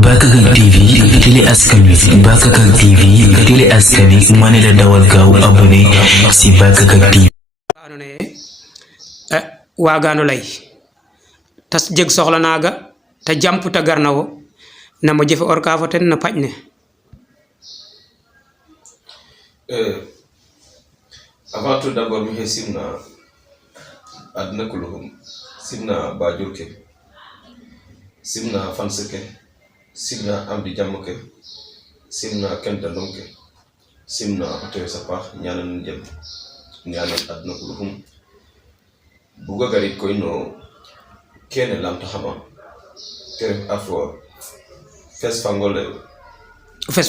Bakakak TV télé askan wi Bakakak TV télé askan wi ma ne la dawal gaaw abonné si Bakakak TV anone wagano lay tas jeg soxla naga ta jamp ta garnawo na mo jefe or ka foten na pajne avant tout d'abord mi simna adna kuluhum simna bajurke simna fanseke simna amdi jamuke simna kentandumke simna otewe sapah ñanan jëm ñanan adna kuluhum buga garit koy no kene lamta xama tere afro fes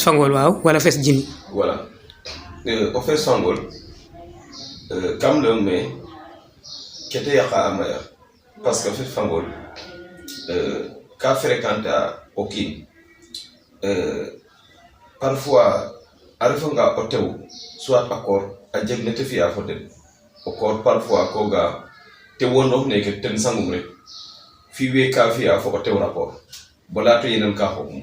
fangol waaw wala fes jini voilà o fes fangol kam le me kete yaqa amaya parce que fes fangol ka fréquenta okin parfois arifanga otew soit accord a jegne te fiya fo den accord parfois koga te wono ne ke ten sangum rek fi we ka fiya fo otew rapport bala to yenen ka xokum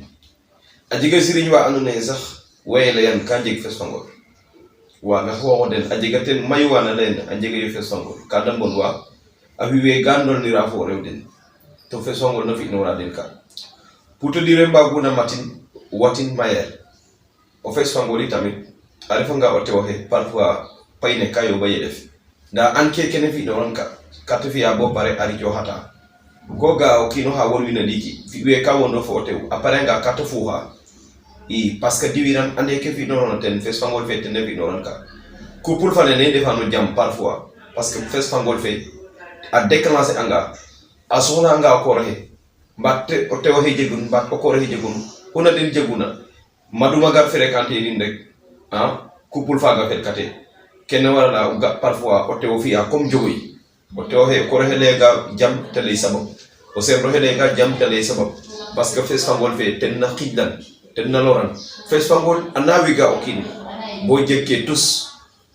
a jega siriñ wa anu ne sax wayela yan ka jeg fes fangol wa nga xoxo den a jega ten mayu wana len a jega yu fes fangol ka dam bon wa a fi we gandol ni rafo rew den to fes fangol na fi no ra den ka pour te dire mbaguna matin watin mayer o fes fangol tamit arifa nga otew he parfois payne kayo baye def da anke kene fi no ranka ka to fi ya bo pare ari jo hata goga o kino ha won wina diki we ka wondo fo tew apare nga kata fuha i parce que diwiran ande ke fi non ten fes fangol fe ten fi non ka ko pour fane ne defano jam parfois parce que fes fangol fe a déclencher anga a sona anga ko rehe batte o tew he jegun bat ko rehe jegun ona den jeguna maduma gar fréquenter din rek ko pour faga fet kate ken wala ga parfois o tew fi a comme jogoy o tew he ko rehe lega jam tele sabab o sem rohe lega jam tele sabab parce que fes fangol fe ten na khiddan ten na loran fes fangol anawiga okin bo jekke tous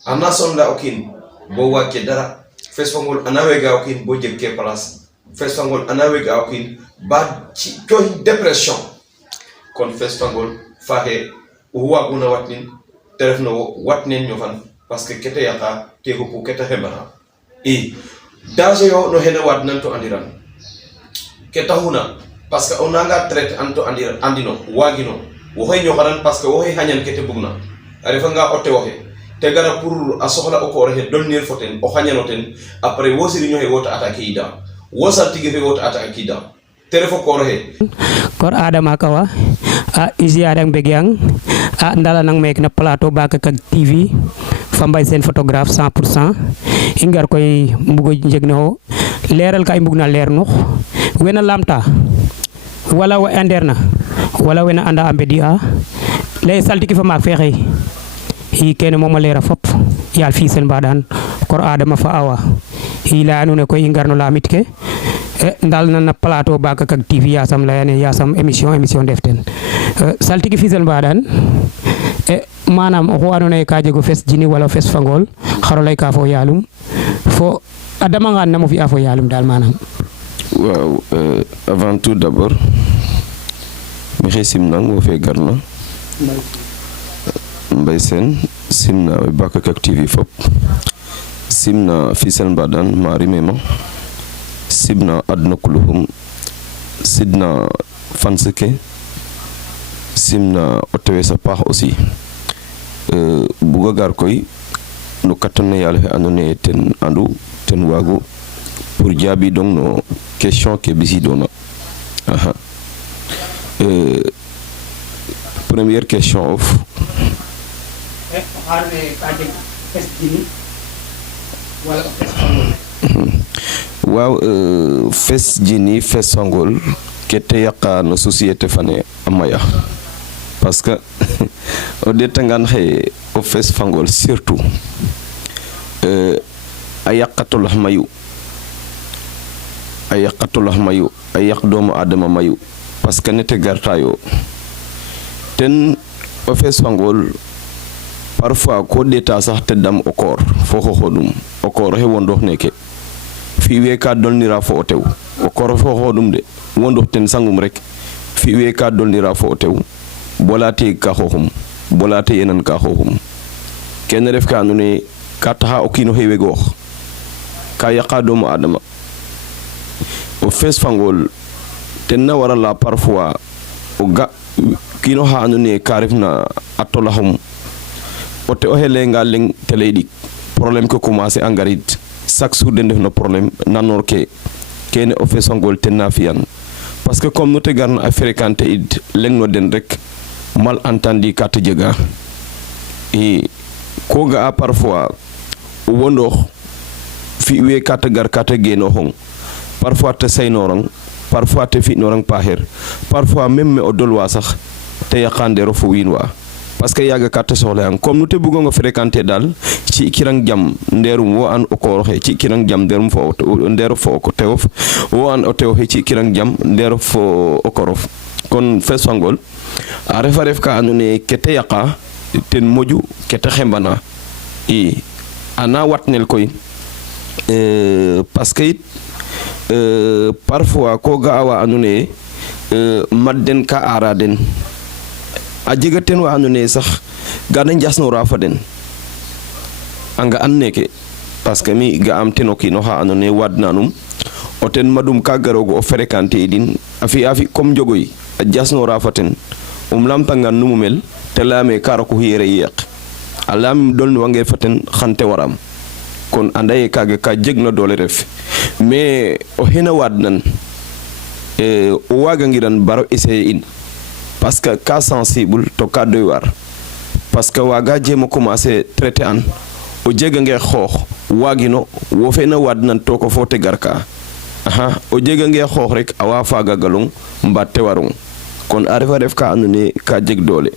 ana sonda okin bo wake dara fes fangol anawiga okin bo jekke place fes fangol anawiga okin ba ci toy depression kon fes fangol fahe huwa guna watnin terefno watnen ñofan parce que kete yaka te ko kete hebara e daje yo no hena watnan to andiran keta huna parce que on anga traite anto andino wagino wo hay ñoxaran parce que wo hay hañan kete bugna arifa nga otte wo te gara pour a soxla o ko rehe donnir foten o hañanoten après wo siri ñoxe wota attaque ida wo saltige fe wota attaque ida telefo ko rehe kor adama kawa a isiarang begiang a ndala nang mek na plateau Bakakak TV fa mbay sen photographe 100% ingar koy mbugo jegno leral kay mbugna leer nox wena lamta wala wa anderna wala wena anda ambedia lay saltiki fa mak fexey hi kene moma lera fop yal fi sen badan kor adama fa awa hi la anu ne koy ngarno lamitke ndal na plateau Bakakak TV yasam layane yasam émission deften saltiki fi sen badan manam o anu ne ka jego fes jini wala fes fangol xaro lay ka fo yalum fo adama ngan namo fi afo yalum dal manam waaw avant tout d'abord mi simna wo fe garna mbay sen simna Bakakak TV fop simna fisel badan mari mema simna adna kuluhum sidna fanseke simna otewe sa pax aussi buga gar koy no katana yalla fe andone ten andu ten wagu pour jabi donc no question ke bisi dona première question of waaw fes jini fes fangol kete yaqa no société fane amaya parce que o detangan xey o fes fangol surtout ayaqatul mayu ayak doomu adama mayu parce que nete gartayo ten o fes fangol parfois ko deta sax te dam o koor fo xoxodum o koor he wondo neke fi we ka dolnira fo o tew o koor fo xoxodum de wondo ten sangum rek fi we ka dolnira fo o tew bolate ka xoxum bolate yenan ka xoxum ken ref ka andone ka taxa o kiino xewe goox ka yaqa doomu adama o fees fangol ten na warala parfois o ga kiino xa andone ka refna a tolaxum o te o xelenga leng te lay dik problème ke commencer a ngarid chaque jour den def no problème nanor ke kene o fees fangol ten na fiyan parce que comme no te garna a fréquenter id leng no den rek mal entendu ka te jega et ko ga a parfois wondox fi we ka te gar ka te geno hong parfois te saynorang parfois te fi norang paher parfois même me o dolwa sax te yaqandero fo winwa parce que yaga ka te soxla ang comme nu te bugo nga fréquenter dal ci kirang jam nderum wo an o ko xe ci kirang jam nderum fo ndero fo ko teof wo an o tew ci kirang jam ndero fo o korof kon fesangol a refa ref ka andone kete yaqa ten moju kete xembana i ana watnel koy parce que parfois ko ga awa andone madden ka ara den a jega ten wa andone sax gana njaasnora fa den anga an neke parce que mi ga am ten o kiino xa andone wadnanum o ten madum ka garogo o fréquenter din a fi comme jogoy a jasnora fa ten lamtangan numu mel te lame kara ko yere yeq alam dolni wange fa ten xante waram kon andaye kaga ka jegna dole ref mais o hena wadnan o waga ngiran baro essayer in parce que ka sensible to ka doy war parce que waga jema commencer traiter an o jega nge xox wagino wo fena wadnan to ko fote garka aha o jega nge xox rek awa faga galong mbatte warung kon a refa ref ka andone ka jeg doole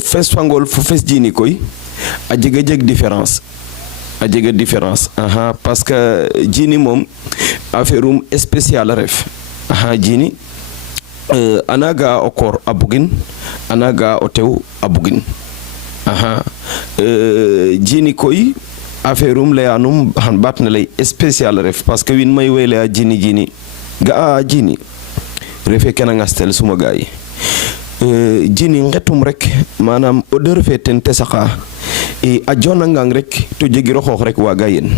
fes fangol fo fes jini koy a jega jeg différence aha parce que jini mom affaire spécial ref aha jini anaga o kor abugin anaga o tew abugin aha jini koy affaire leyanum han batna lay spécial ref parce que win may wele a jini ga a jini refe kena ngastel suma gaay jini ngetum rek manam odeur fe ten tesaka e a jona ngang rek to jegiro xox rek waga yen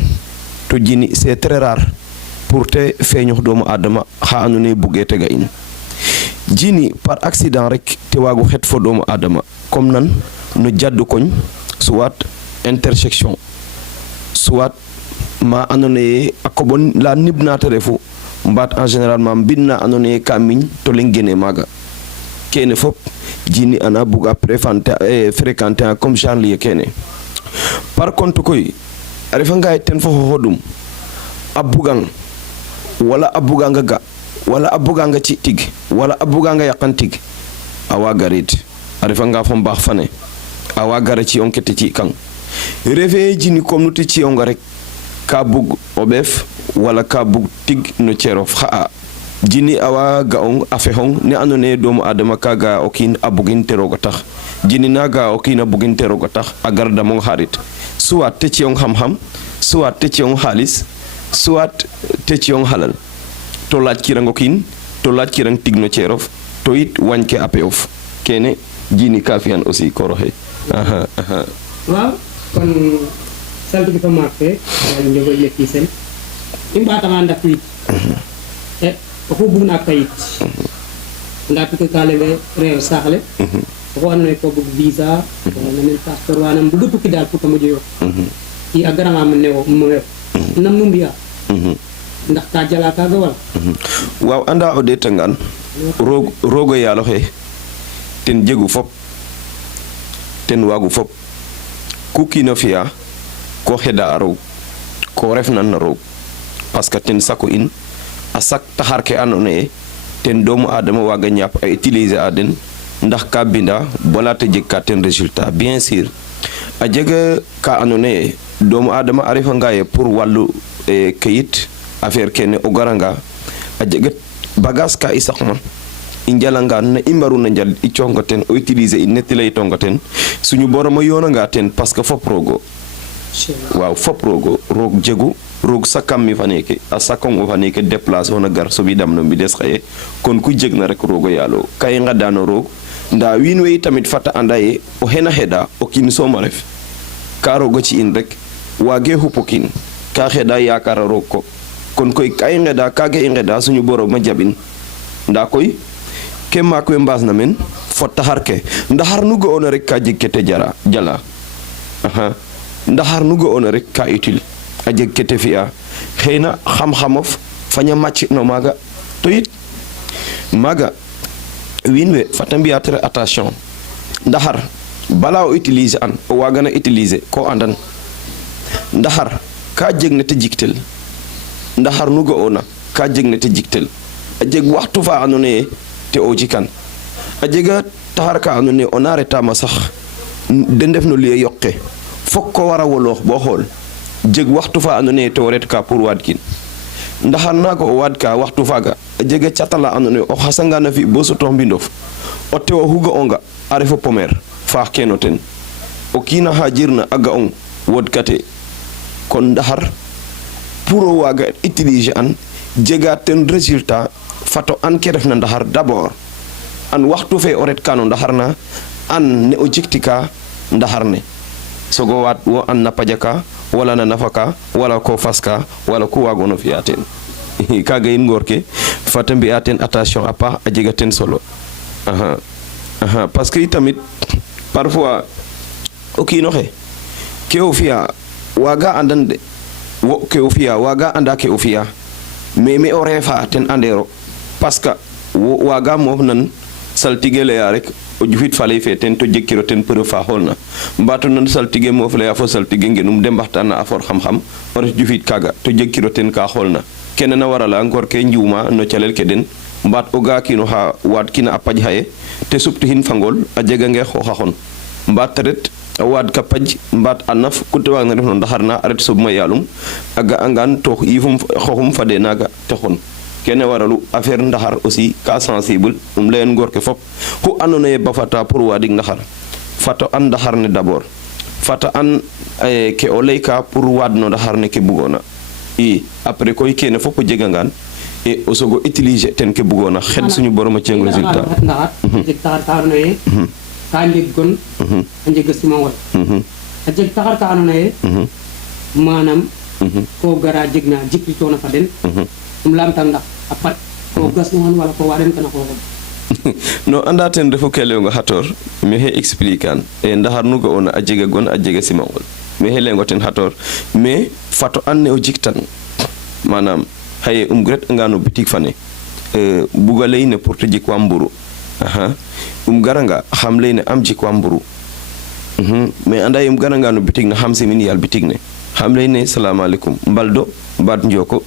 to jini c'est très rare pour te feñu doomu adama xa andone bugete ga in jini par accident rek te wagu xet fo doomu adama comme nan no jaddu koñ soit intersection soit ma andone akobon la nibna te refu mbat en généralement binna andone kamiñ to lengene maga kene fop jini ana buga fréquenter comme Charlie kene par contre koy refa ngay ten fo hodum abugang wala abuganga ga wala abuganga ci tig wala abuganga yakantig awa garit refa nga fo mbax fane awa gara ci onkete ci kan refe jini comme nuti ci onga rek ka bug obef wala ka bug tig no cerof xa jini awa gaong afehong ne andone doomu adama kaga okin abugin teroga tax jini naga okin abugin teroga tax agar damong harit soit te ciong xam-xam soit te ciong xaalis soit te ciong halal to laaj kirang okin to laaj kirang tig no cerof to it wañke apeof kene jini kafian aussi koroxe aha waaw kon saltu ko marqué ñu koy lekki sen imba tama ndak wi ko bugna kayit nda ko kale rew saxle ko wonne ko bug visa wala men passeport wanam bu tukki dal pour mo joyo yi agrama mo newo mo nam mu biya ndax ta jala ka ga wal waaw anda o de tangan rogo yalo xe ten jegu fop ten wagu fop ku kino fiya ko xeda aro ko ref nan ro parce que ten sako in a sak taxar ke andone ten doomu adama waga ñap a utiliser a den ndax ka binda bala te jeg ka ten résultat bien sûr a jega ka andone doomu adama a refa ngaye pour walu kayit affaire kene o garanga a jega bagage ka isakma i njalanga na i mbaru na njal i conga ten o utiliser i neti lay tonga ten suñu boroma yonanga ten parce que fop rogo waaw fop rogo roog jegu roog sakam mi fa neeke a sakong o fa neeke déplacer ona gar so bidam no mbides xaye kon ku jeg na rek roogo yaalo kay ngadano roog nda wiin we tamit fata anda ye o xena xeda o kiin soom a ref ka roogo ci in rek waage xupo kiin ka xeda yaakara roog ko kon koy ka i ngeda kaaga i ngeda suñu borom a jaɓin nda koy ke maak we mbaas na men fo taxar ke ndaxar nu ga'oona rek ka jeg kete jala ndaxar nu ga'oona rek ka utile a jeg kete fi'a xeyna xam-xamof faña màcc no maaga to yit maaga wiin we fata mbi'a très attention ndaxar bala o utiliser an o waagana utiliser ko andan ndaxar ka jeg ne te jiktel ndaxar nu ga'oona ka jeg ne te jiktel a jeg waxtu fa andoona yee te o jikan a jega taxar ka andoona yee o na retaama sax de ndef no lieu yoqe fok ko wara woloox bo xool jeg waxtu fa andoona yee te o ret ka pour waadkin ndaxar naaga o waadka waxtu faaga a jega catala andoona yee o xasanga na fi bo sutoox mbindof o tew oxu ga'onga a refo pomer faax keno ten o kiina xa jirna a ga'ong wodkate kon ndaxar pour o waaga utiliser an jega ten résultat fato an ke refna ndaxar d'abord an waxtu fe o ret ka no ndaxar na an ne o jiktika ndaxar ne sogo waat wo an na pajaka wala na nafaka wala ko faska wala ku waagono fi'a ten kaaga yin ngoor ke fata mbi'a ten attention a paax a jega ten solo parce que itamit parfois o kiin oxe ke o fi'a waaga andan de wo ke o fi'a waaga anda ke o fi'a mais me o reefa ten andero parce que waaga moof nan saltige leya rek o jufit faley fe ten to jegkiro ten preuve fa xoolna mbato nan saltige moof leya fo saltige ngenum de mbaxtana a for xam-xam o ret jufit kaaga to jegkiro ten ka xoolna kene na warala ngor ke njuuma no calel ke den mbaat o ga kiino xa waad kina a paj xaye te suptihin fangol a jega nge xooxa xon mbaat te ret a waad ka paj mbaat a naf ku te waag na ref no ndaxar na a ret soɓma yaalum a ga'angaan to yifum xoxum fade naaga te xon kene waralu affaire ndaxar aussi ka sensible layen ngor ke fop xu andoona yee bafata pour waadig ndaxar fato an ndaxar ne d'abord fata an ke o layka pour waad no ndaxar ne ke bugoona i après koy kene fop o jegangaan e o sogo utiliser ten ke bugoona xed suñu borom a ci'ang résultat jeg taxar ka andoona yee ka njeg gon a njega simangol a jeg taxar ka andoona yee manam ko gara jegna jiklitoona fa den lamtang ndax a pat ko gasnuwan wala ko waɗen kana xooxum no anda ten refu ke leyonga xator me xe explique an e ndaxar nu ga'oona a jega gon a jega simangol me xe leyongo ten xator mais fato an ne o jiktan manam xaye ret anga no boutique fane buga leyne pour te jikwa mburu garanga xam leyne am jikwa mburu mais anda ye garanga no boutique ne xam simin yal boutique ne xam leyne salaamaaleykum mbaldo mbaat njoko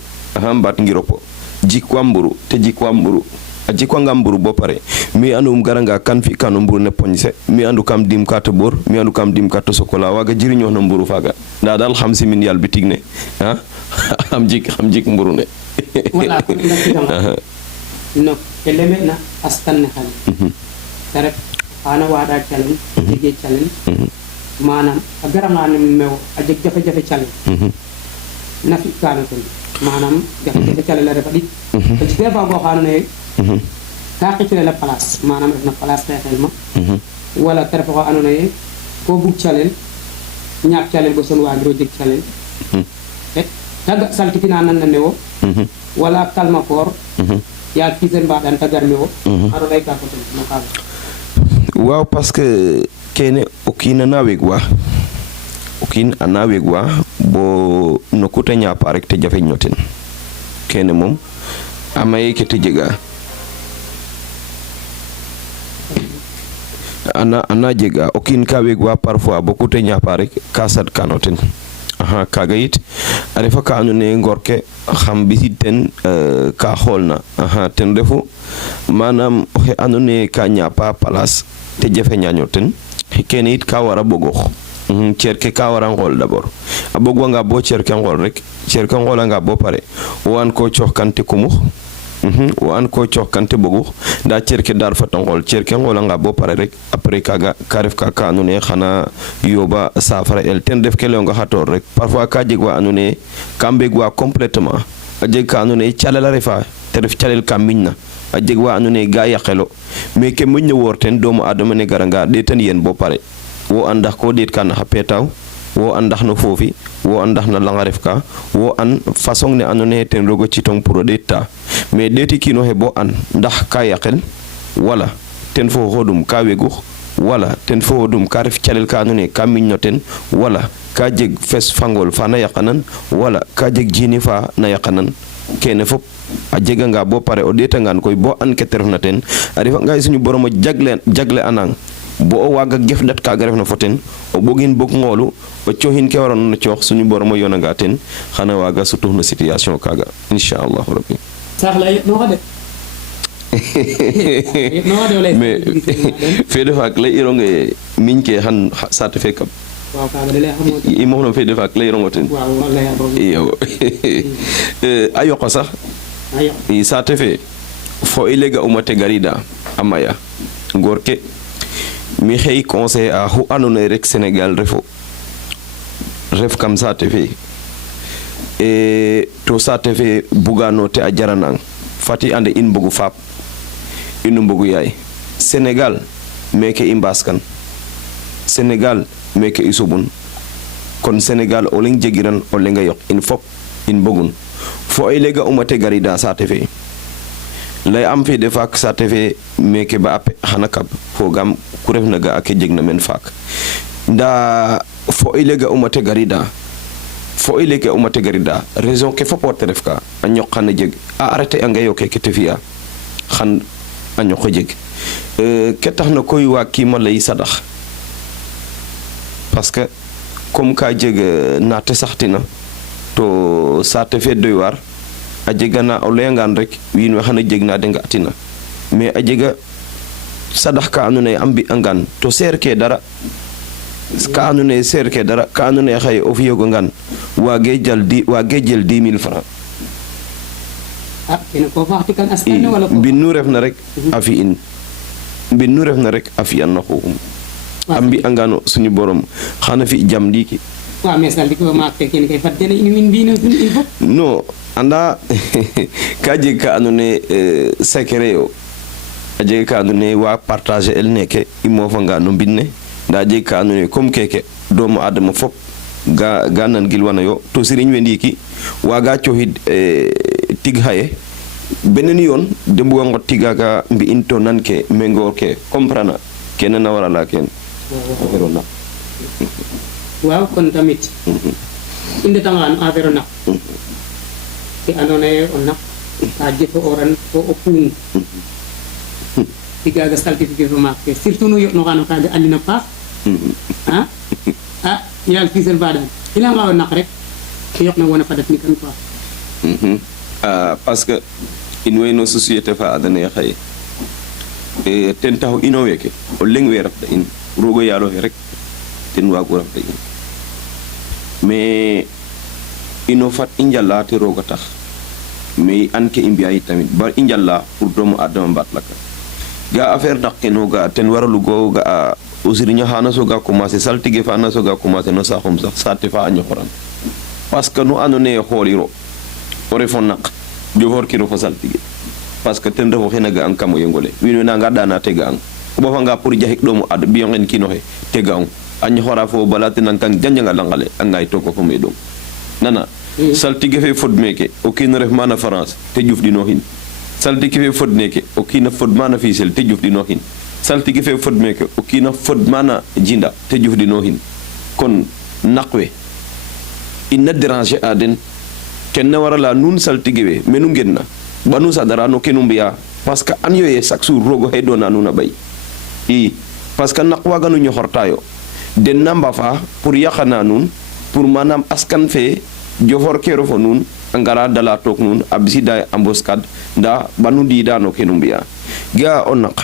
mbaat ngiropo jikwa mburu te jikwa mburu a jikwanga mburu bo pare mi andu garanga kan fi kano mburu ne poñse mi andu kam dim ka to bor mi andu kam dim ka to chocolat waga jiriño no mburu faga nda dal xam simin yal boutique ne xam jik mburu ne wala ko no eleme na astan ne xale tarek ana wada challenge jige challenge manam a garanga ne mew a jeg jafe-jafe challenge na fi kana ton manam jafe-jafe challenge la refa dit te ci defa bo xana ne ka xicile la place manam def na place xexel ma wala taref ko anona ye ko bu challenge ñak challenge bo son wagiro jeg challenge taga saltikina nan na newo wala kalma for ya kisen ba dan tagar newo aro lay ka ko no ka waaw parce que kene o kiina na weg wa o kiin ana weg wa bo no kuta ñapa rek te jafe ñoten kene mom amaye ke te jega ana jega o kiin ka weg wa parfois bo kuta ñapa rek ka sat kanoten kaga yit a refa ka andoona yee ngor ke xam ɓisid ten ka xoolna ten refu manam oxe andoona yee ka ñaapa place te jafe ñaaño ten kene yit ka wara ɓogoox ceer ke ka wara ngool d'abord a ɓogwanga bo ceer ke ngool rek ceer ke ngoolanga bo pare o wan ko coox kan te kumux wo an ko cokkante bogu nda cerke dar fatangol cerke ngola nga bo pare rek après kaga ka ref ka anune xana yoba safara el ten def ke nga xator rek parfois ka jeg wa anune kambe gwa complètement a jeg ka anune calala refa te def calel kam miñna a jeg wa anune ga yaqelo mais ke moñ worten doomu adama ne garanga de tan yen bo pare wo andax ko det kan hapetaw wo andax no fofi wo andax na langa ref ka wo an façon ne anone ten rogo ci tong pour deta mais deti kino he bo an ndax ka yaqel wala ten fo hodum ka wegu wala ten fo hodum ka ref calel ka anone ka miñno ten wala ka jeg fes fangol fa na yaqanan wala ka jeg jini fa na yaqanan kene fop a jega nga bo pare o deta ngan koy bo an ke terfna ten a refa ngay suñu borom jagle anang bo o waga gefdat ka ga refna foten o bogin bok ngolu o cohin ke waron na ciox suñu borom yona nga ten xana waga sutu na situation kaga inshallah rabbi sax la no xade no xade wala mais fe defak la ironge minke han sate fe kam waaw kaga de lay xamone i mo no fe defak la irongo ten waaw wallahi iyo ayo ko sax ayo i sate fe fo ilega umate garida amaya gorke mi xey conseil a hu andoona rek Sénégal ref kam saate fe to saate fe bugano te a jaranang fati ande in mbogu faap inu mbogu yaay Sénégal meke i mbaskan Sénégal meke i subun kon Sénégal o leng jegiran o lenga yok in fop in mbogun fo ay lega umate garida saate fe lay am fi de fak saate fe meke ba ape xana kab fogam ku ref na ga ak jegna men fak nda fo ilega umate garida raison ke fo porte ref ka a ñoqana jeg a arrêté a ngayo ke te fiya xan a ñoko jeg ke tax na koy wa kima lay sadax parce que comme ka jeg naate saxtina to saate fe doy war a jega na o leyangan rek wiin we xana jeg na de nga atina mais a jega sadax ka andoona yee a mbi'angaan to seer ke dara ka andoona yee ka andoona yee xaye o fi'oogangaan waagee jël 10,000 francs kene ko faxti kan askan wala ko mbin nu refna rek a fi'in mbin nu refna rek a fi'an na xooxum a mbi'angaan suñu borom xana fi jam ndiiki waaw mais sal diko maak te kene kay fat dene in min mbino sun il faut non anda ka jeg ka andoona yee secret yo a jega ka andoona yee wa partager el neke i moofanga no mbin ne nda a jega ka andoona yee comme keke doomu adama fop ga nangil wana yo to siriñ we ndiiki waaga cooxid tig xaye beneen yoon de mbuga ngot tigaga mbi'in to nan ke mengoor ke comprendre kene na warala kene affaire o naq waaw kon tamit i ndetanga no affaire o naq ke andoona yee o naq ka jefo oran fo o puun tigaga saltifié fo maak ke surtout no yo'noxa no kaaga andina paax yaal fisel badan ila nga nak rek yok na wona fadat ni kan quoi parce que in way no société fa adana xey ten taw ino weke o leng we rafta in rogo yalo rek ten wagu rafta in mais ino fat injalla te rogo tax mais anke imbiya tamit bar injalla pour doomu adama batlaka ga affaire dakeno ga ten waralu go ga usirinya hana soga commencer saltige fa na soga commencer no sa xom sax sate fa anyo xoran parce que no andone xoliro o refon nak jofor kiro fo saltige parce que ten refo xena ga an kamo yengole wino na nga dana tega an bo fa nga pour jahik doomu ad bi ngen kino he tega an anyo xora fo balate nan kan janja nga langale an ngay to ko fo me dom nana saltige fe fod meke o kino ref mana France te juf di no hin saltige fe fod neke o kino fod mana fisel te juf di no hin saltige fe fod meke o kina fod mana jinda te jufdi no hin kon naqwe inna déranger aden ken na wara la nun saltige we menu genna banu sadara no kenum biya parce que an yoye chaque jour rogo hay dona nuna bay i parce que naqwa ganu ñu xortayo den namba fa pour yaxana nun pour manam askan fe jofor kero fo nun angara dala tok nun absida emboscade nda banu di da no kenum biya ga on naq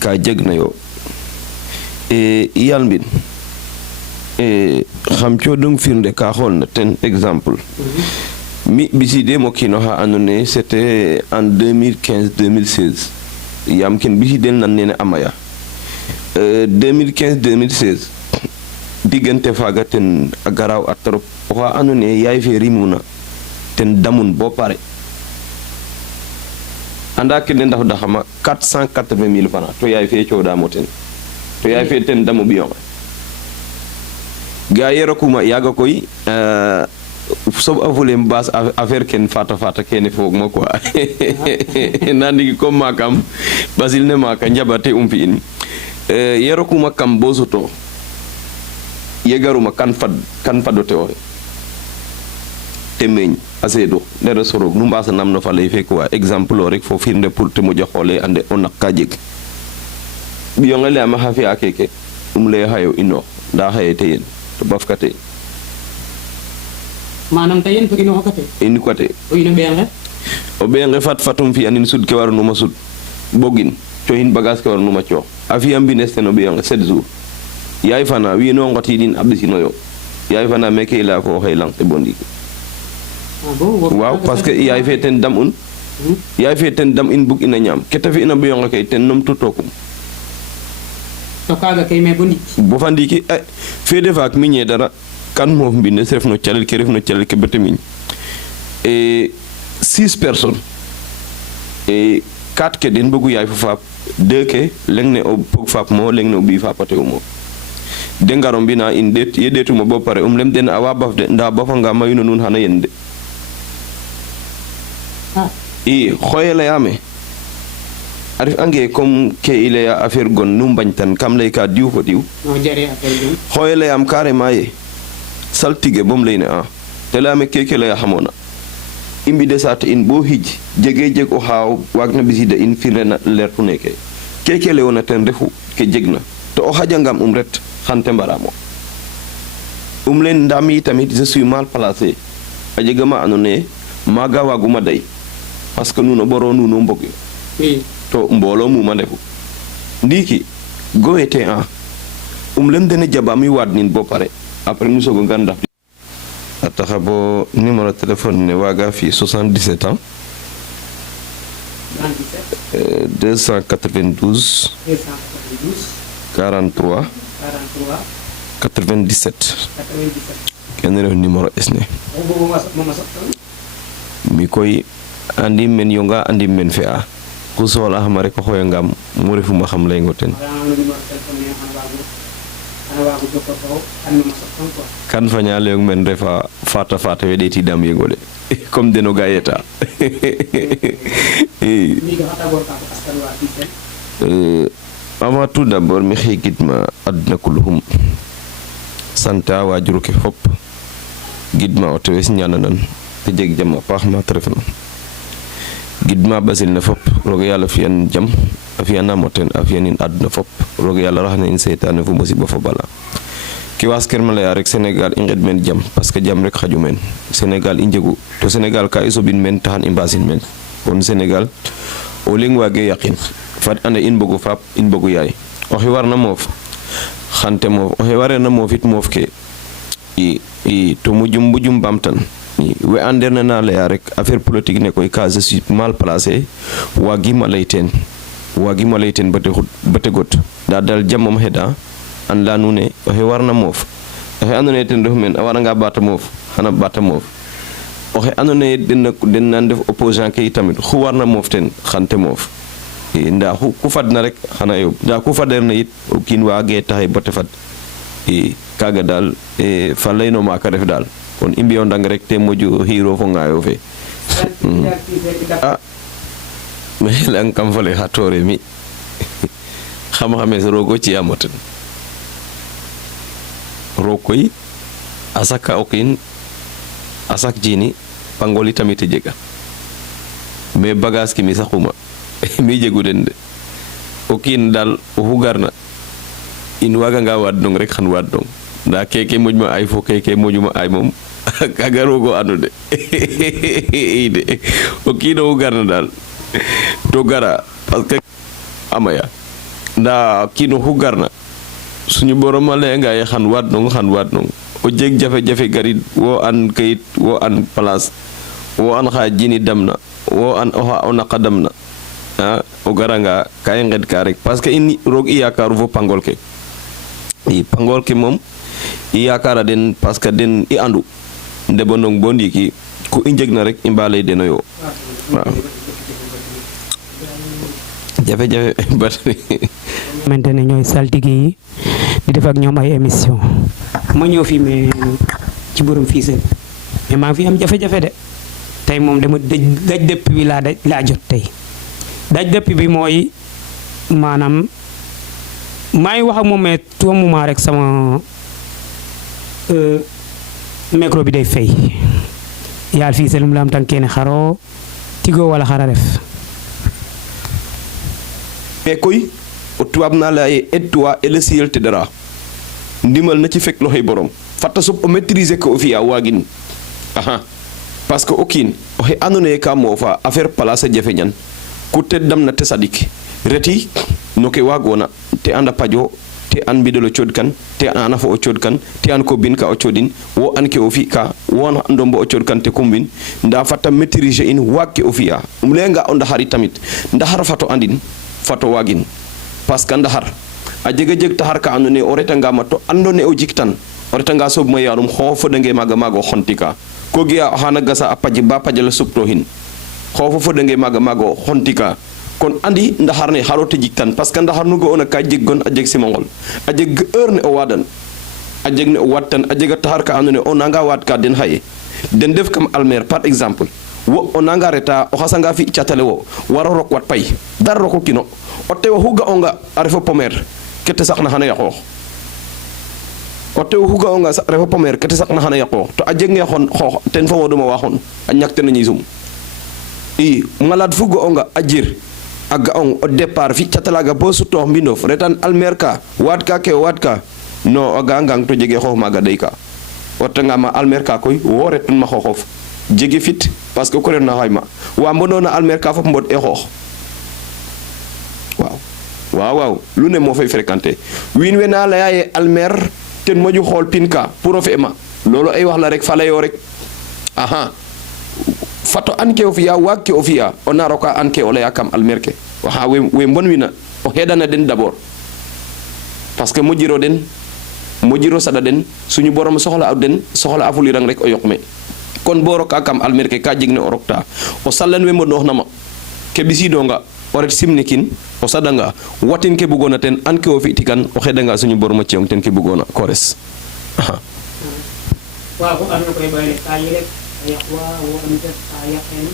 ka jegna yo yal mbin xam coo dong firnde ka xool na ten exemple mi biside mo kino ha andone c'était en 2015-2016 yam ken biside nan nene amaya 2015-2016 digante faga ten agaraw atrop wa andone yaay fe rimuna ten damun bo pare anda ken ndax daxama 480,000 francs to yaay fe cioda moten to yaay fe ten damu biyon ga yero kuma yaga koy sob avule mbas affaire ken fata ken fog mo quoi nandi ko makam basil ne maka njabate umpi in yero kuma kam bozoto yegaruma kan fadote o temeñ asedo ne sorog nu mbasa nam no falay fe quoi exemple rek fo firnde pour te mo joxole ande on nakka jeg biyo ngale ma hafi akeke le hayo ino da hayete yen to bafkate manam tayen ko ino hokate ino kote o ino benga o benga fatum fi anin sud ke war no ma sud bogin to hin bagage ke war no ma cio afi am bineste no benga 7 jours yaay fana wi no ngoti din abdisino yo yaay fana meke ila ko haylang te bondi waaw parce que yaay fe ten dam un yaay fe ten dam in bug ina ñam keta fi ina benga kay ten nom tutokum to kaga kay me bondi bo fandiki fe defak miñe dara kan mo mbinde ref no calel ke bete miñ et 6 personnes et 4 ke den bëggu yaay fu faap 2 ke lengne o bëgg faap mo lengne o bi faapate mo de ngarom bina in det yedetu mo bo pare lem den awa baf de nda bafa nga mayuno nun hana yende i khoyele yame arif ange comme ke ile ya affaire gon num bañtan kam lay ka diw ko diw no jare affaire gon khoyele am carrément ye saltige bom leyne te lame keke lay xamona imbi de sat in bo hij jege o haw wagna bisida in firena lertu neke keke le wona ten refu ke jegna to o hajangam ret xante mbaramo len ndami tamit je suis mal placé a jegama anone maga waguma day parce que nuno boro nuno mbok oui to mbolo mu mandefu ndiki goete lem dene jabami wadnin bo pare après nous sogo ganda ataxabo numéro téléphone ne waga fi 77 ans 292 43 97 kenere numéro esne mi koy andi men yonga andi men fea ku sola xamare ko xoyangam mo refuma xam lay ngoten kan fanya leung men refa fata wedeti dam yegole comme deno gayeta avant tout d'abord mi xigitma adna kulhum santa wajuru ke hop gidma o tewes ñananan te jeg jam pax ma trefna gidma basil na fop rogo yalla fiyan jam afiyana moten afiyanin adna fop rogo yalla rahna in seytane fu musiba fo bala ki wasker malaya rek Sénégal i nged men jam parce que jam rek xaju men Sénégal i njegu to Sénégal ka iso bin men taxan i mbasin men kon Sénégal o leng wage yaqin fat ande in bogu fap in bogu yaay o xi warna moof xante moof o xi warena moofit moof ke i to mujum bamtan we anderna na leya rek affaire politique ne koy ka je suis mal placé wagima leyten bate got da dal jamom heda an la nune o he warna moof o he andone ten ref men a waranga bata moof xana bata moof o he andone den nan def opposant ke tamit xu warna moof ten xante moof nda ku fadna rek xana yob nda ku faderna it o kin waage taxay bote fad kaga dal fa leyno maka ref dal kon imbi on dang rek te moju hero fo ngayo fe me lang kam fale hatore mi xam-xame rogo ci amoten rokoy asaka okin asak jini pangoli tamit jega mais bagage ki mi saxuma mi jegu den de okin dal o hugarna in waga nga wad dong rek xan wad dong da keke mojuma ay fo keke mojuma ay mom kaga rogo anu de ide okin o hugarna dal to gara parce que amaya da kino hugarna suñu borom ale nga ye xan wad nong o jeg jafe-jafe garit wo an kayit wo an place wo an xa jini damna wo an oxa o naqa damna o garanga ka i nged ka rek parce que in roog i yaakaru fo pangol ke i pangol ke moom i yaakara den parce que den i andu ndeɓonong bo ndiiki ku i njegna rek i mba lay deno yo waaw jafe-jafe xamante ne ñooy saltige yi di def ak ñoom ay émission ma ñëw fi mais ci borom Fissel mais maa ngi fi am jafe-jafe de tey moom dama daj dëpp bi laa jot tey daj dëpp bi mooy maanaam maa ngi wax ak moom mais tout moment rek sama micro bi day fay yaal Fissel mu la am tan kene xaro tigo wala xara def mais koy o tubaab naa la aide-toi et le ciel t'aidera ndimal na ci fekk loxoy borom fata sob o maîtriser ko o fi'a waagin parce que o kiin oxe andoona yee ka moofa affaire place a jafeñan ku te damna te sadik reti no ke waagoona te anda pajo te an mbidel o coodkan te an afo o coodkan te an ko bin ka o coodin wo an ke o fi'ka wo an ndombo o coodkan te kumbin ndaa fata maîtriser in waag ke o fi'a um layanga o ndaxar tamit ndaxar fato andin fato waagin parce que ndaxar a jeg taxar ka andoona yee o retanga ma to andoona yee o jiktan o retanga soɓma yaanum xoox fodange maaga o xontika ko gi'a oxaana gasa a paj ba pajala suptooxin xoox fodange maaga o xontika kon andi ndaxar ne xaro te jiktan parce que ndaxar nu ga'oona ka jeg gon a jeg simangol a jeg heure ne o waadan a jeg ne o wattan a jega taxar ka andoona yee o nanga waat ka den xaye den def kam almer par exemple wo o nanga reta o xasanga fi catale wo waro rok wat pay dara roko kino o tew oxu ga'onga a refo pomer kete saqna xana yaqoox o tew oxu ga'onga refo pomer kete saqna xana yaqoox to a jegnge xoox ten fo woduma wa xon a ñak ten a ñisum i malade fu ga'onga a jir a ga'ong o départ fi catalaga bo sutoox mbinof retan almer ka waat ka ke o waat ka non o ga'angang to jege xoox maaga dey ka o retanga ma almer ka koy wo retun ma xooxof jege fit parce que ko refna xayma wa mbonoona almer ka fop mbod e xoox waaw lu ne moo fay fréquenté wiin we na laya ye almer ten moƴu xool pin ka pour o fe ma loolu ay wax la rek fa layo rek fato an ke o fi'a waag ke o fi'a o na roka an ke o laya kam almer ke waxa we mbon wina o xeɗana den d'abord parce que moƴiro den moƴiro saɗa den suñu borom soxla den soxla a fulirang rek o yoq me kon bo roka kam almer ke ka jeg ne o rokta o salan we mbodnoox ma ke ɓisidonga o ret simnikin o saɗanga watin ke bugoona ten an ke o fi'tikan o xeɗanga suñu borom a ciyong ten ke bugoona kores waaw ko am na koy bay ka yi rek a yaq wa wo am def a yaqen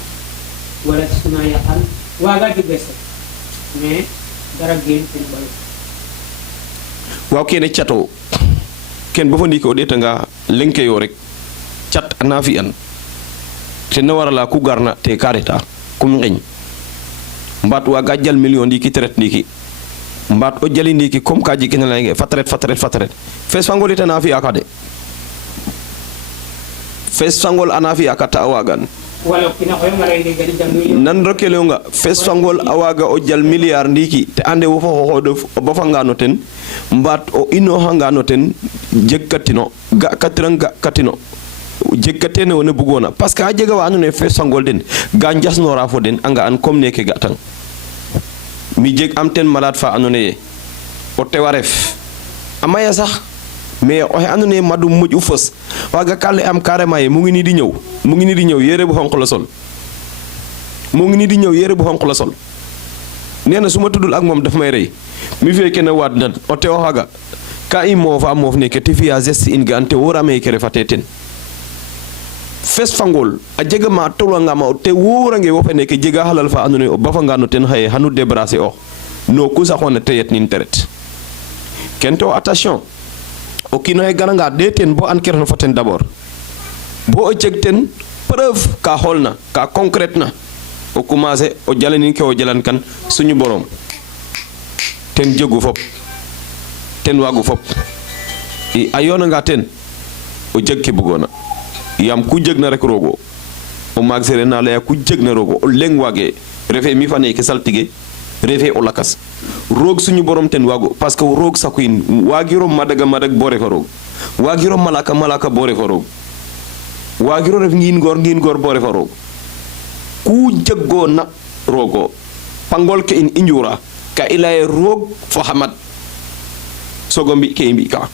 wala suna yaqan waaga jeg bes mais dara geen ten bay waaw kene cato ken bo fa ndiiki o ɗeetanga leŋ ke yo rek cat ana fi'an ten na warala ku garna te ka reta kum ngeñ mbaat waaga jal million ndiiki te ret ndiiki mbaat o jali ndiiki comme ka jikina layonge fat ret fees fangol it ana fi'a ka de fees fangol ana fi'a ka ta a waagan nan roke leyonga fees fangol a waaga o jal milliard ndiiki te ande wo fa xooxodof o bafanga no ten mbaat o inooxanga no ten jeg katino ga katino jeg ka tene wona bugoona parce que a jega wa andoona yee fees fangol den ga njas-noora fo den a nga'an comme neke ga'tang mi jeg am ten malade fa andoona yee o tew a ref a maya sax mais oxe andoona yee madum moƴu fos waaga ka lay am carrément ye mu ngi nii di ñëw yére bu xonq la sol nee na su ma tuddul ak moom daf may rey mi feke na waat nan o tew xaaga ka i moofa moof neke te fi'a geste in ga'an te woorame ke refate ten fees fangol a jega ma tolwanga ma te woorange wo fe neke jega halal fa andoona yee o bafanga no ten xaye xanu débrasser ox no ku saxoona te yetnin te ret ken to attention o kiin oxe garanga ɗee ten bo an ke refna fo ten d'abord bo o jeg ten preuve ka xoolna ka concrète na o commencer o jalanin ke o jalan kan suñu borom ten jegu fop ten waagu fop i a yoonanga ten o jeg ke bugoona yaam ku jegna rek roogo o maag sere na laya ku jegna roogo o leŋ waage refe mi fa neke saltige refe o lakas roog suñu borom ten waago parce que roog sakuin waagiro madag bo refa roog waagiro malaka bo refa roog waagiro ref ngiin goor bo refa roog ku jaggona rogo pangol ke in injura ka ilaye rog fo hamad sogo mbi ke mbi ka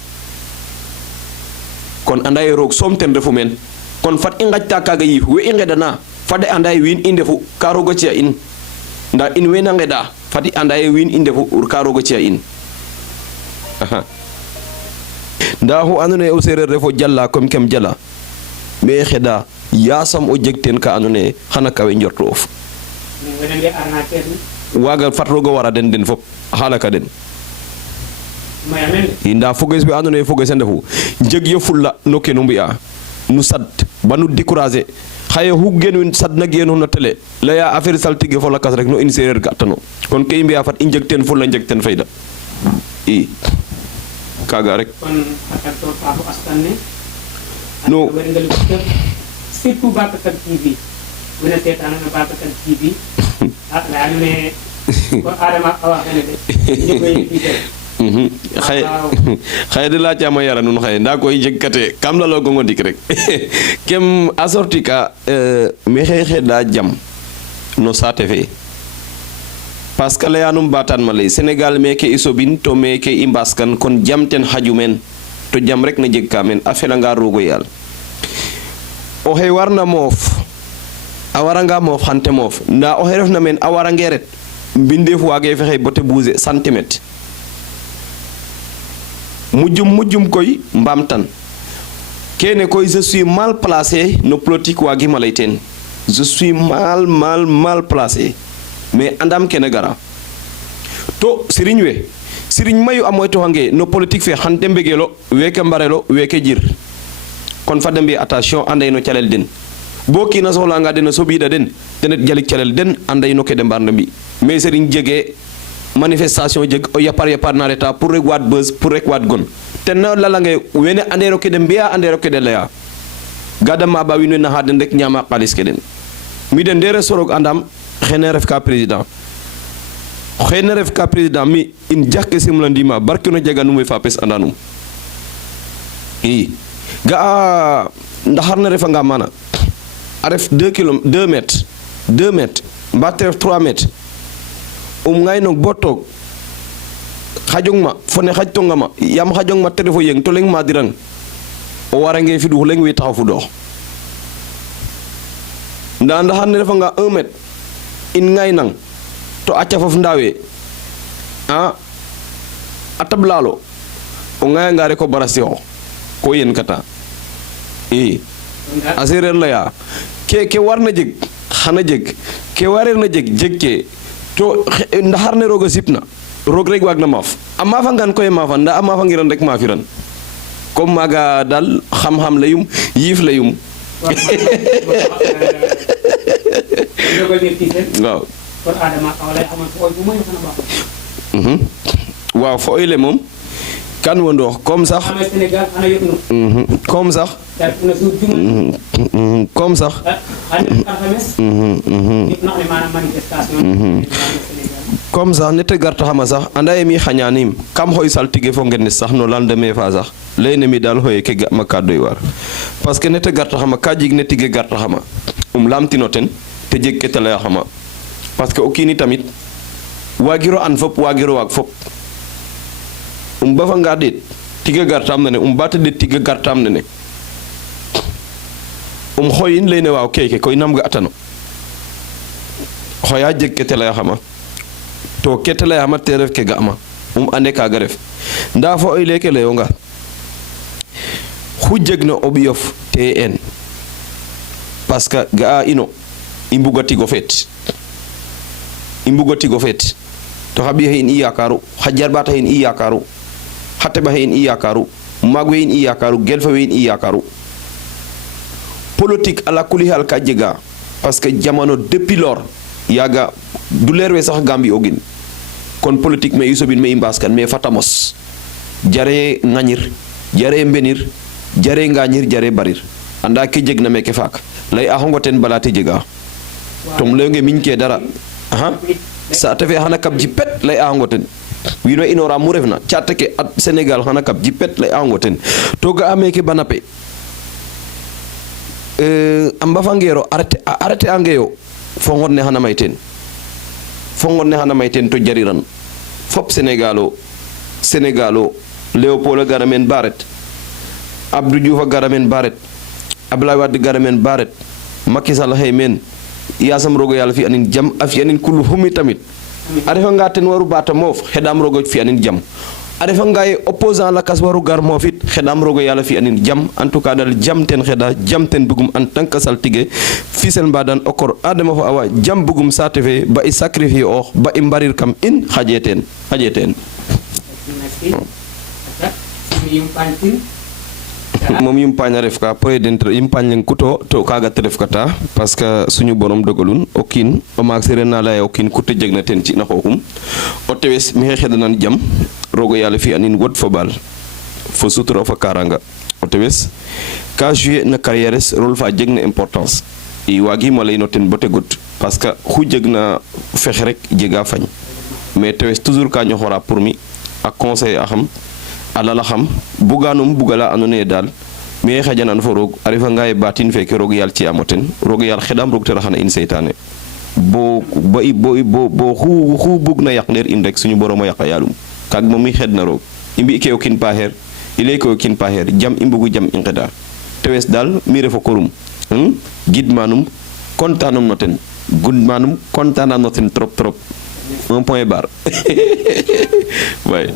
kon anday rog somten refu men kon fat i ngajta kaga yif we i ngedana fade anday win i ndefu ka rogo ci in nda in we na ngeda fati anday win i ndefu ur ka rogo ci in nda ho andone o serer refo jalla comme kem jalla me xeda yasam o jegten ka andone xana kawe njorto of waga fat rogo wara den fop halaka den inda foges bi andone foges ndefu jeg yo fulla no ke no mbi'a nu sad banu décourager xaye huggen sad na genu no télé la ya affaire saltige fo lakas rek no in serer gatano kon ke mbi'a fat injekten fulla injekten fayda i kaga rek kon atakto tafu astanne no surtout Bakakak TV wona tetana na Bakakak TV la ne ko adama awa xene de xaye de la cama yara nun xaye nda koy jeg kate kam la logo ngodik rek kem assorti ka me xexe da jam no sate fe parce que layanum batan malay Sénégal meke isobin to meke imbaskan kon jamten hajumen to jam rek na jeg kamen afela nga rogo yal o he warna mof awaranga mof hante mof nda o he refna men awara ngeret mbindeef waage fexe bote bouger centimètre mujjum koy mbamtan kene koy je suis mal placé no politique wagi malayten je suis mal placé mais andam kene gara to sirigne mayu amoy to hange no politique fe hande mbegelo weke mbarelo weke jir kon fadde mbi attention anday no calel den boki na sohla nga den so biida den denet jalik calel den anday no kede mbarde mbi mais sirigne jege manifestation jeg o yapar na reta pour rek wat buzz pour rek wat gon ten na lalange wene andero kede mbiya andero kede laya gadama ba winu na haden rek nyama xaliss keden mi den dere sorok andam xene ref ka président mi in jakke simlandima barkino jeganu me fa pes andanum ga ndaxar na refa nga mana a ref 2 mètres mbate ref 3 mètres ngay no botok xajong ma fone xajtonga ma yam xajong ma telefo yeng to leng ma dirang o warange fi du leng wi taxaw fu dox ndaxar na refa nga 1 mètre in ngay nang to acca fof ndawe atablalo o ngay ngare ko barasio ko yen kata aserer la ya ke warna jeg xana jeg ke warer na jeg ke to ndaxar ne roga sipna rog rek wagna maaf amma fa ngan koy maafa nda amma fa ngiran rek maafiran comme maga dal xam layum yif layum waaw kon adama awlay amal fo bu moy xana baax waaw fo ile mom kan wondo comme sax Sénégal ana yotno comme sax comme sax comme sax nete garta xama sax anda mi xañanim kam hoy saltige fo ngene sax no lendemain fa sax leyne mi dal hoye ke ma ka doy war parce que nete garta xama ka jig nete ge garta xama lamtino ten te jeg ke tala xama parce que o kini tamit wagiro an fop wagiro wag fop bafa nga det tiga gartam ne bata det tiga gartam ne xoyin leyne waaw keke koy nam ga atano xoya jeg ke tala xama to ke tala xama te ref ke gama ande ka ga ref nda fo oy leke leyonga xu jegna o biyof TN parce que ga ino imbugati go fet to xabi hin i yakaru xajar bata hin i yakaru hatte ba hin i yakaru magwe hin i yakaru gelfa hin i yakaru politique ala kuli hal ka jega parce que jamano depuis lors yaga douleur we sax gambi ogin kon politique me isobin me imbaskan me fatamos jare nganyir jare mbenir jare nganyir jare barir anda ke jegna me ke fak lay a hongoten balati jega tom lewge minke dara sa tafe hana kab jipet lay a hongoten wino inora mu refna ciatake at Sénégal hana kab jipet lay a hongoten to ga ameke banape amba fangero arrêté angeyo fo ngonne hana mayten to jariran fop Sénégalo Léopold Garamen Barret Abdou Diouf Garamen Barret Abdoulaye Wade Garamen Barret Macky Sall hay men yasam rogo yalla fi anin jam afi anin kullu humi tamit arefa nga ten waru bata mof xedam rogo fi anin jam arefa nga opposant la kas waru gar mofit xedam rogo yalla fi anin jam en tout cas dal jam ten xeda jam ten bugum en tant que saltige fisel mbadan okor adama fo awa jam bugum satefe ba i sacrifice o ba i mbarir kam in xajeten moom yumpaañ a ref ka president yumpaañ len kuto to kaga te ref kata parce que suñu borom dogalun o kiin o maak sere na laya o kiin kute jegna ten ci na xooxum o tewes mi xedanan jam rogo yalla fi anin wod fo bal fo sutura fa karanga o tewes ka jouer na carrière rôle fa jegna importance i wagi mo lay no ten bote gut parce que xu jegna fex rek jega fañ mais tewes toujours ka ñoxora pour mi ak conseil a xam alala xam buganum bugala anone dal me xajanan fo rog arifa ngaay batin feke rog yal ci amoten rog yal xedam rog tera xana in seytane bo xu bug na yak nder in rek suñu borom yak yalum kag momi xedna rog imbi ke o kin paher ile ko kin paher jam imbugu jam inqida tewes dal mi refo korum gidmanum kontanum noten gudmanum kontanam noten trop un point barre ouais.